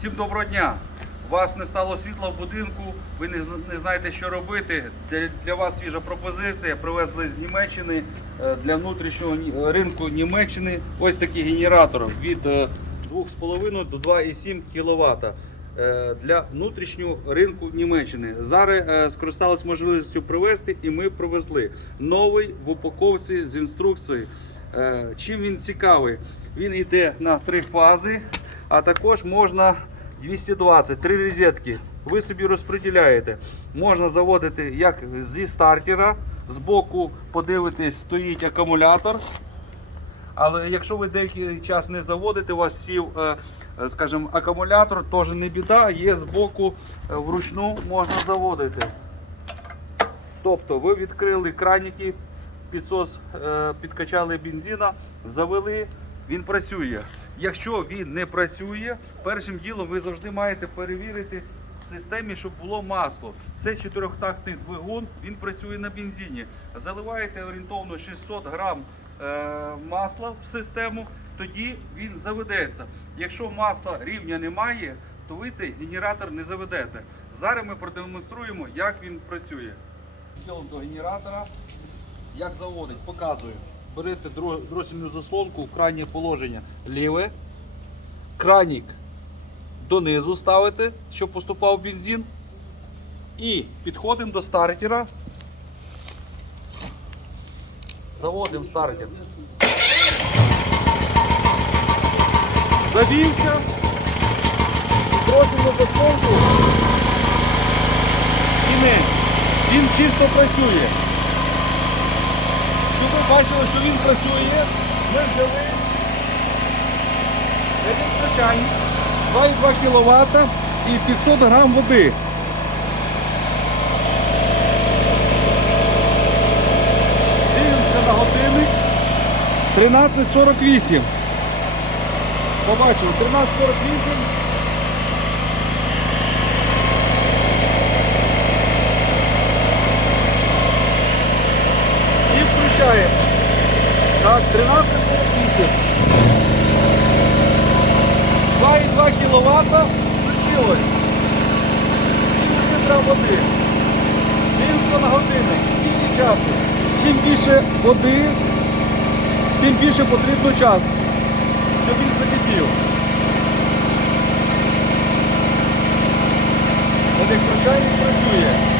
Всім доброго дня! Вас не стало світла в будинку, ви не, не знаєте, що робити. Для, для вас свіжа пропозиція. Привезли з Німеччини е, для внутрішнього ринку Німеччини ось такий генератор від е, 2,5 до 2,7 кВт. Для внутрішнього ринку Німеччини. Зараз е, скористалися можливістю привезти і ми привезли новий в упаковці з інструкцією. Е, Чим він цікавий? Він йде на три фази, а також можна 220, три розетки. Ви собі розподіляєте. Можна заводити як зі стартера, збоку подивитись, стоїть акумулятор. Але якщо ви деякий час не заводите, у вас сів, е, е, скажімо, акумулятор, теж не біда, є збоку е, вручну можна заводити. Тобто ви відкрили краніки, підсос, підкачали бензина, завели, він працює. Якщо він не працює, першим ділом ви завжди маєте перевірити в системі, щоб було масло. Це чотирьохтактний двигун, він працює на бензині. Заливаєте орієнтовно 600 грам е, масла в систему, тоді він заведеться. Якщо масла рівня немає, то ви цей генератор не заведете. Зараз ми продемонструємо, як він працює. До генератора, як заводить, показую. Берете дро- дросільну заслонку, крайнє положення ліве, кранік донизу ставите, щоб поступав бензин. І підходимо до стартера. Заводимо стартер. Завівся. Дросільну заслонку. Кінець. Він чисто працює. Щоб ви бачили, що він працює, ми взяли електрочайник 2,2 кВт і 500 грам води. Дивимося на годинник. 13.48. Побачили, 13.48. І включаємо. Так, 13.48. 2,2 кВт включилось. Пів літра води. Дивимося на години. Скільки часу? Чим більше води, тим більше потрібно часу, щоб він закипів. Електрочайник працює. Водичка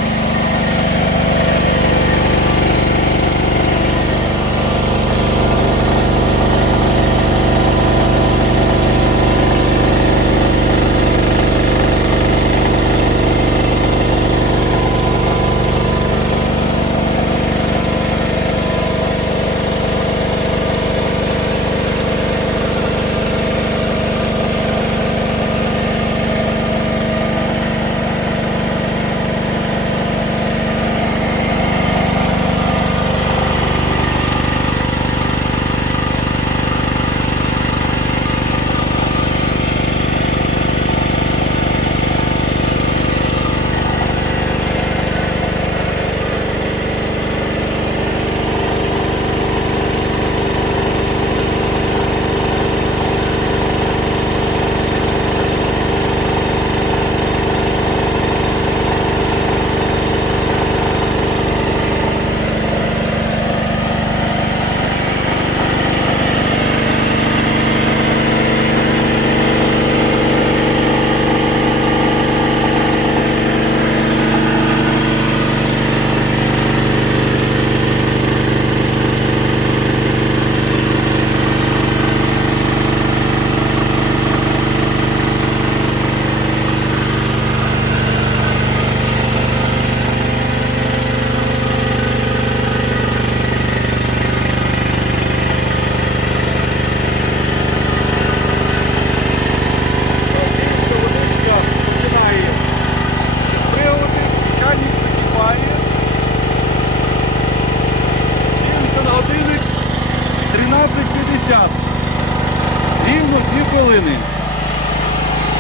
Рівно 2 хвилини.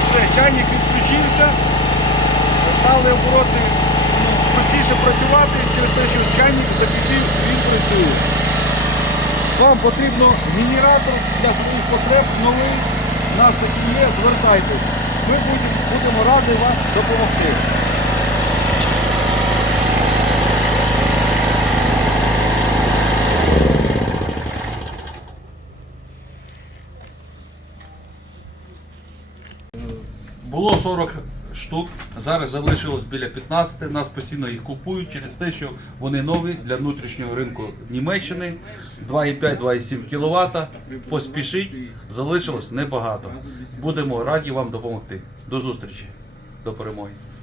Все, чайник відключився. Стали обороти ну, простіше працювати через те, що чайник закипів, він працює. Вам потрібно генератор для своїх потреб новий. У нас такий є, звертайтесь. ми будемо раді вам допомогти. Було 40 штук, зараз залишилось біля 15. Нас постійно їх купують через те, що вони нові для внутрішнього ринку Німеччини 2,5-2,7 кВт. Поспішіть, залишилось небагато. Будемо раді вам допомогти. До зустрічі, до перемоги.